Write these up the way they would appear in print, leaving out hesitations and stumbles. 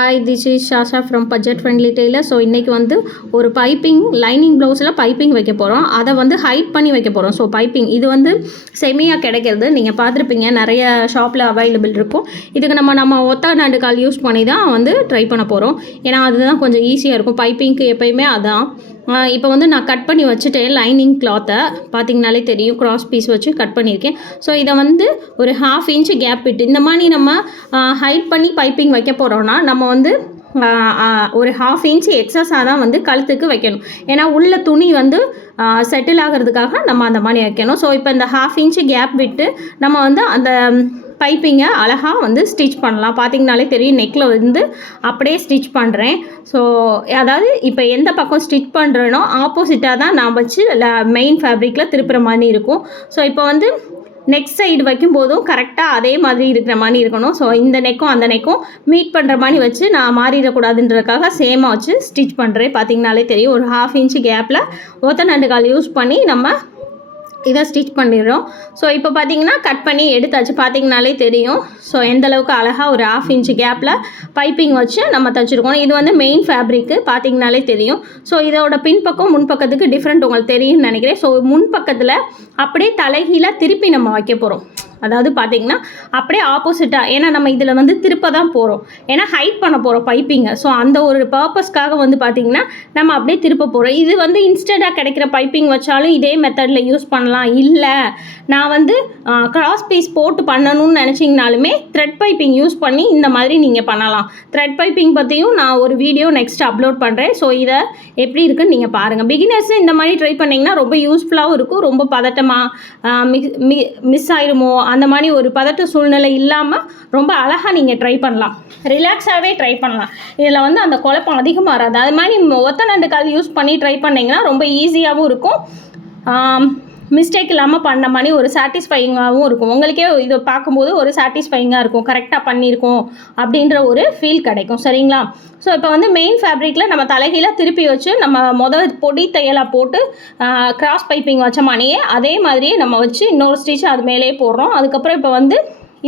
Hi, this is Shasha from budget friendly tailor. So இன்றைக்கி வந்து ஒரு பைப்பிங் லைனிங் ப்ளவுஸில் பைப்பிங் வைக்க போகிறோம். அதை வந்து ஹைட் பண்ணி வைக்க போகிறோம். ஸோ பைப்பிங் இது வந்து செமியாக கிடைக்கிறது நீங்கள் பார்த்துருப்பீங்க, நிறைய ஷாப்பில் அவைலபிள் இருக்கும். இதுக்கு நம்ம ஒத்தா நாண்டு கால் யூஸ் பண்ணி தான் வந்து ட்ரை பண்ண போகிறோம். ஏன்னா அதுதான் கொஞ்சம் ஈஸியாக இருக்கும். பைப்பிங்க்கு எப்போயுமே அதான். இப்போ வந்து நான் கட் பண்ணி வச்சுட்டேன். லைனிங் கிளாத்தை பார்த்தீங்கனாலே தெரியும், கிராஸ் பீஸ் வச்சு கட் பண்ணியிருக்கேன். ஸோ இதை வந்து ஒரு 1/2 இன்ச்சு கேப் விட்டு இந்த மாதிரி நம்ம ஹைட் பண்ணி பைப்பிங் வைக்க போகிறோன்னா நம்ம வந்து ஒரு 1/2 இன்ச்சு எக்ஸஸாக தான் வந்து கழுத்துக்கு வைக்கணும். ஏன்னா உள்ள துணி வந்து செட்டில் ஆகிறதுக்காக நம்ம அந்த மாதிரி வைக்கணும். ஸோ இப்போ இந்த 1/2 இன்ச்சு கேப் விட்டு நம்ம வந்து அந்த பைப்பிங்கை அழகாக வந்து ஸ்டிச் பண்ணலாம். பார்த்திங்கனாலே தெரியும், நெக்கில் வந்து அப்படியே ஸ்டிச் பண்ணுறேன். ஸோ அதாவது இப்போ எந்த பக்கம் ஸ்டிச் பண்ணுறேனோ ஆப்போசிட்டாக தான் நான் வச்சு மெயின் ஃபேப்ரிக்கில் திருப்புற மாதிரி இருக்கும். ஸோ இப்போ வந்து நெக்ஸ்ட் சைடு வைக்கும்போதும் கரெக்டாக அதே மாதிரி இருக்கிற மாதிரி இருக்கணும். ஸோ இந்த நெக்கும் அந்த நெக்கும் மீட் பண்ணுற மாதிரி வச்சு நான் மாறிடக்கூடாதுன்றதுக்காக சேமாக வச்சு ஸ்டிச் பண்ணுறேன். பார்த்திங்கனாலே தெரியும், ஒரு 1/2 இன்ச்சு கேப்பில் ஒத்த நண்டு கால் யூஸ் பண்ணி நம்ம இதை ஸ்டிச் பண்ணிடுறோம். ஸோ இப்போ பார்த்தீங்கன்னா கட் பண்ணி எடுத்தாச்சு. பார்த்திங்கனாலே தெரியும். ஸோ எந்தளவுக்கு அழகாக ஒரு 1/2 இன்ச்சு கேப்பில் பைப்பிங் வச்சு நம்ம தைச்சிருக்கோம். இது வந்து மெயின் ஃபேப்ரிக்கு பார்த்திங்கனாலே தெரியும். ஸோ இதோட பின்பக்கம் முன்பக்கத்துக்கு டிஃப்ரெண்ட் உங்களுக்கு தெரியும்னு நினைக்கிறேன். ஸோ முன்பக்கத்தில் அப்படியே தலைகீழாக திருப்பி நம்ம வைக்க போகிறோம். அதாவது பார்த்திங்கன்னா அப்படியே ஆப்போசிட்டாக, ஏன்னா நம்ம இதில் வந்து திருப்ப தான் போகிறோம், ஏன்னா ஹைட் பண்ண போகிறோம் பைப்பிங்கை. ஸோ அந்த ஒரு பர்பஸ்க்காக வந்து பார்த்திங்கன்னா நம்ம அப்படியே திருப்ப போகிறோம். இது வந்து இன்ஸ்டண்ட்டாக கிடைக்கிற பைப்பிங் வச்சாலும் இதே மெத்தடில் யூஸ் பண்ணலாம். இல்லை நான் வந்து கிராஸ் பீஸ் போட்டு பண்ணணும்னு நினச்சிங்கனாலுமே த்ரெட் பைப்பிங் யூஸ் பண்ணி இந்த மாதிரி நீங்கள் பண்ணலாம். த்ரெட் பைப்பிங் பற்றியும் நான் ஒரு வீடியோ நெக்ஸ்ட் அப்லோட் பண்ணுறேன். ஸோ இதை எப்படி இருக்குன்னு நீங்கள் பாருங்கள். பிகினர்ஸ் இந்த மாதிரி ட்ரை பண்ணிங்கன்னா ரொம்ப யூஸ்ஃபுல்லாகவும் இருக்கும். ரொம்ப பதட்டமாக மிஸ் ஆயிருமோ அந்த மாதிரி ஒரு பதட்ட சூழ்நிலை இல்லாமல் ரொம்ப அழகாக நீங்கள் ட்ரை பண்ணலாம். ரிலாக்ஸாகவே ட்ரை பண்ணலாம். இதில் வந்து அந்த குழப்பம் அதிகமாக வராது. அது மாதிரி ஒத்த நண்டு கால் யூஸ் பண்ணி ட்ரை பண்ணிங்கன்னா ரொம்ப ஈஸியாகவும் இருக்கும், மிஸ்டேக் இல்லாமல் பண்ண மாதிரி ஒரு சாட்டிஸ்ஃபைங்காகவும் இருக்கும். உங்களுக்கே இதை பார்க்கும்போது ஒரு சாட்டிஸ்ஃபைங்காக இருக்கும், கரெக்டாக பண்ணியிருக்கோம் அப்படின்ற ஒரு ஃபீல் கிடைக்கும். சரிங்களா? ஸோ இப்போ வந்து மெயின் ஃபேப்ரிக்கில் நம்ம தலைகீழாக திருப்பி வச்சு நம்ம பொடி தையலாக போட்டு கிராஸ் பைப்பிங் வச்ச மாதிரியே அதே மாதிரியே நம்ம வச்சு இன்னொரு ஸ்டிச் அது மேலேயே போடுறோம். அதுக்கப்புறம் இப்போ வந்து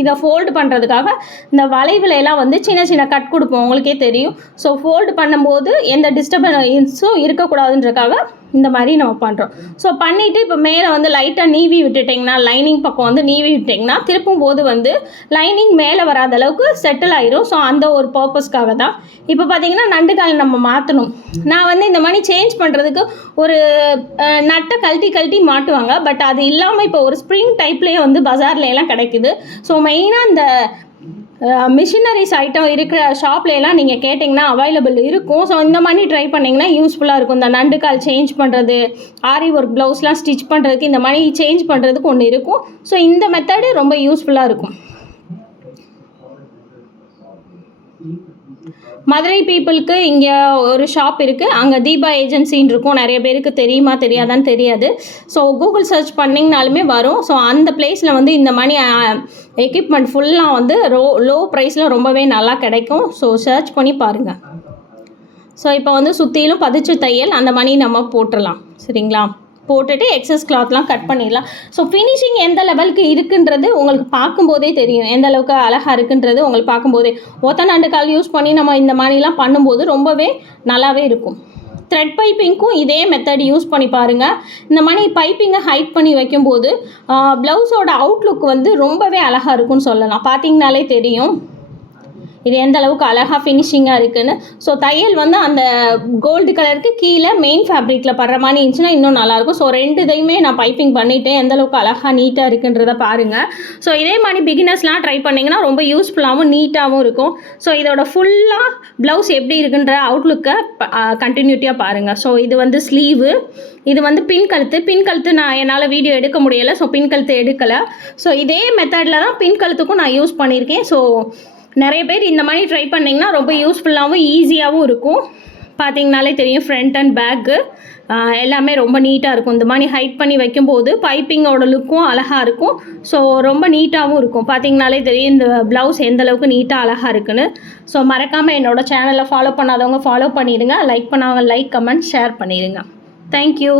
இதை ஃபோல்டு பண்ணுறதுக்காக இந்த வளைவுலையெல்லாம் வந்து சின்ன சின்ன கட் கொடுப்போம், உங்களுக்கே தெரியும். ஸோ ஃபோல்டு பண்ணும்போது எந்த டிஸ்டர்பன்ஸும் இருக்கக்கூடாதுன்றதுக்காக இந்த மாதிரி நம்ம பண்ணுறோம். ஸோ பண்ணிவிட்டு இப்போ மேலே வந்து லைட்டாக நீவி விட்டுட்டிங்கன்னா, லைனிங் பக்கம் வந்து நீவி விட்டிங்கன்னா திருப்பும் போது வந்து லைனிங் மேலே வராத அளவுக்கு செட்டில் ஆயிரும். ஸோ அந்த ஒரு பர்பஸ்க்காக தான். இப்போ பார்த்தீங்கன்னா நண்டுக்கால் நம்ம மாற்றணும். நான் வந்து இந்த மாதிரி சேஞ்ச் பண்ணுறதுக்கு ஒரு நட்டை கழட்டி மாட்டுவாங்க. பட் அது இல்லாமல் இப்போ ஒரு ஸ்ப்ரிங் டைப்லேயே வந்து பஜார்லையெல்லாம் கிடைக்குது. ஸோ மெயினாக இந்த மிஷினரிஸ் ஐட்டம் இருக்கிற ஷாப்லையெல்லாம் நீங்கள் கேட்டிங்கன்னா அவைலபிள் இருக்கும். ஸோ இந்த மாதிரி ட்ரை பண்ணிங்கன்னா யூஸ்ஃபுல்லாக இருக்கும். இந்த நண்டுக்கால் சேஞ்ச் பண்ணுறது, ஆரி ஒர்க் ப்ளவுஸ்லாம் ஸ்டிச் பண்ணுறதுக்கு இந்த மாதிரி சேஞ்ச் பண்ணுறதுக்கு ஒன்று இருக்கும். ஸோ இந்த மெத்தடு ரொம்ப யூஸ்ஃபுல்லாக இருக்கும். மதுரை பீப்புளுக்கு இங்கே ஒரு ஷாப் இருக்குது, அங்கே தீபா ஏஜென்சின்னு இருக்கும். நிறைய பேருக்கு தெரியுமா தெரியாதான்னு தெரியாது. ஸோ கூகுள் சர்ச் பண்ணிங்கனாலுமே வரும். ஸோ அந்த பிளேஸில் வந்து இந்த மாதிரி எக்யூப்மெண்ட் ஃபுல்லாக வந்து லோ ப்ரைஸில் ரொம்பவே நல்லா கிடைக்கும். ஸோ சர்ச் பண்ணி பாருங்கள். ஸோ இப்போ வந்து சுற்றிலும் பதிச்சு தையல் அந்த மாதிரி நம்ம போட்டுடலாம். சரிங்களா? போட்டுட்டு எக்ஸஸ் கிளாத்லாம் கட் பண்ணிடலாம். ஸோ ஃபினிஷிங் எந்த லெவலுக்கு இருக்குன்றது உங்களுக்கு பார்க்கும்போதே தெரியும், எந்த அளவுக்கு அழகாக இருக்குன்றது உங்களுக்கு பார்க்கும்போதே. ஒத்த நண்டு கால் யூஸ் பண்ணி நம்ம இந்த மாதிரிலாம் பண்ணும்போது ரொம்பவே நல்லாவே இருக்கும். த்ரெட் பைப்பிங்க்கும் இதே மெத்தட் யூஸ் பண்ணி பாருங்கள். இந்த மாதிரி பைப்பிங்கை ஹைட் பண்ணி வைக்கும்போது ப்ளவுஸோட அவுட்லுக் வந்து ரொம்பவே அழகாக இருக்குன்னு சொல்லலாம். பார்த்திங்கனாலே தெரியும் இது எந்த அளவுக்கு அழகாக ஃபினிஷிங்காக இருக்குதுன்னு. ஸோ தையல் வந்து அந்த கோல்டு கலருக்கு கீழே மெயின் ஃபேப்ரிக்கில் படுற மாதிரி இருந்துச்சுன்னா இன்னும் நல்லாயிருக்கும். ஸோ ரெண்டு இதையுமே நான் பைப்பிங் பண்ணிவிட்டேன். எந்த அளவுக்கு அழகாக நீட்டாக இருக்குன்றதை பாருங்கள். ஸோ இதே மாதிரி பிகினர்ஸ்லாம் ட்ரை பண்ணிங்கன்னா ரொம்ப யூஸ்ஃபுல்லாகவும் நீட்டாகவும் இருக்கும். ஸோ இதோட ஃபுல்லாக ப்ளவுஸ் எப்படி இருக்குன்ற அவுட்லுக்கை கண்டினியூட்டியாக பாருங்கள். ஸோ இது வந்து ஸ்லீவு, இது வந்து பின் கழுத்து நான் என்னால் வீடியோ எடுக்க முடியலை. ஸோ பின் கழுத்து எடுக்கலை. ஸோ இதே மெத்தடில் தான் பின் கழுத்துக்கும் நான் யூஸ் பண்ணியிருக்கேன். ஸோ நிறைய பேர் இந்த மாதிரி ட்ரை பண்ணிங்கன்னா ரொம்ப யூஸ்ஃபுல்லாகவும் ஈஸியாகவும் இருக்கும். பார்த்திங்கனாலே தெரியும், ஃப்ரண்ட் அண்ட் பேக்கு எல்லாமே ரொம்ப நீட்டாக இருக்கும். இந்த மாதிரி ஹைட் பண்ணி வைக்கும்போது பைப்பிங்கோட லுக்கும் அழகாக இருக்கும். ஸோ ரொம்ப நீட்டாகவும் இருக்கும். பார்த்திங்கனாலே தெரியும் இந்த ப்ளவுஸ் எந்த அளவுக்கு நீட்டாக அழகாக இருக்குன்னு. ஸோ மறக்காமல் என்னோடய சேனலை ஃபாலோ பண்ணாதவங்க ஃபாலோ பண்ணிடுங்க. லைக் பண்ணாதவங்க லைக், கமெண்ட், ஷேர் பண்ணிடுங்க. தேங்க்யூ.